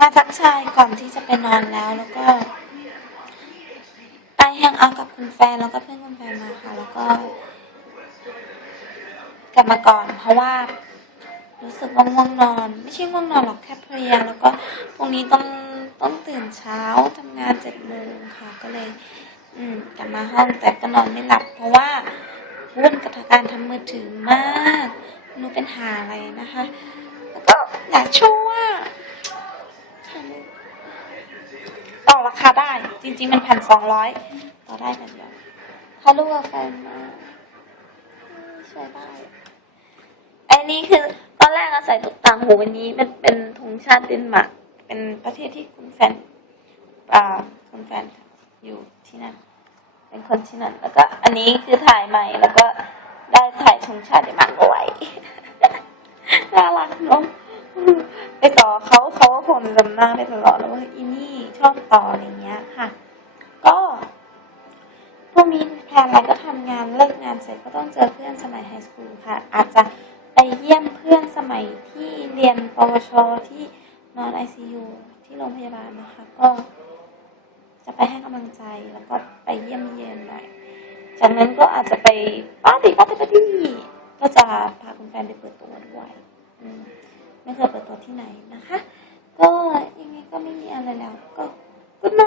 มาทักทายก่อนที่จะไปนอนแล้วแล้วก็ ไปแฮงเอาท์กับคุณแฟนแล้วก็เพื่อนคุณแฟนมาค่ะ แล้วก็ กลับมาก่อน เพราะว่า รู้สึกว่าง่วงนอน ไม่ใช่ง่วงนอนหรอกแค่เพลียแล้วก็พรุ่งนี้ต้องต้องตื่นเช้าทำงานเจ็ดโมงค่ะ ก็เลย อืม กลับมาห้องแต่ก็นอนไม่หลับ เพราะว่าวุ่นกับการทำมือถือมากไม่รู้เป็นหาอะไรนะคะ แล้วก็อยากชว์ว่าต่อ ราคาได้ จริง ๆ มันพันสองร้อยต่อได้กันเดียวถ้าลูกกับแฟนมาอืมช่วยได้ไอ้นี่คือตอนแรกเราใส่ตุกตาหูวันนี้มันเป็นธงชาติเดนมาร์กเป็นประเทศที่คุณแฟนอ่าคุณแฟนอยู่ที่นั่น เป็นคนที่นั่น แล้วก็อันนี้คือถ่ายใหม่แล้วก็ได้ถ่ายธงชาติเดนมาร์กเอาไว้น่ารักเนาะ ไปต่อเขาเขาก็คงจำหน้าได้ตลอดแล้วว่าอีนี่ชอบต่ออะไรเงี้ยค่ะ ก็พรุ่งนี้แพลนอะไรก็ทำงานเลิกงานเสร็จก็ต้องเจอเพื่อนสมัยไฮสคูลค่ะ อาจจะไปเยี่ยมเพื่อนสมัยที่เรียนปวชที่นอนไอซียูที่โรงพยาบาลนะคะ ก็จะไปให้กำลังใจแล้วก็ไปเยี่ยมเยียนหน่อยจากนั้นก็อาจจะไปปาร์ตี้ปาร์ตี้ปาร์ตี้ก็จะพาคุณแฟนไปเปิดตัวด้วย เคยเปิดตัวที่ไหนนะคะ ก็ยังไงก็ไม่มีอะไรแล้วก็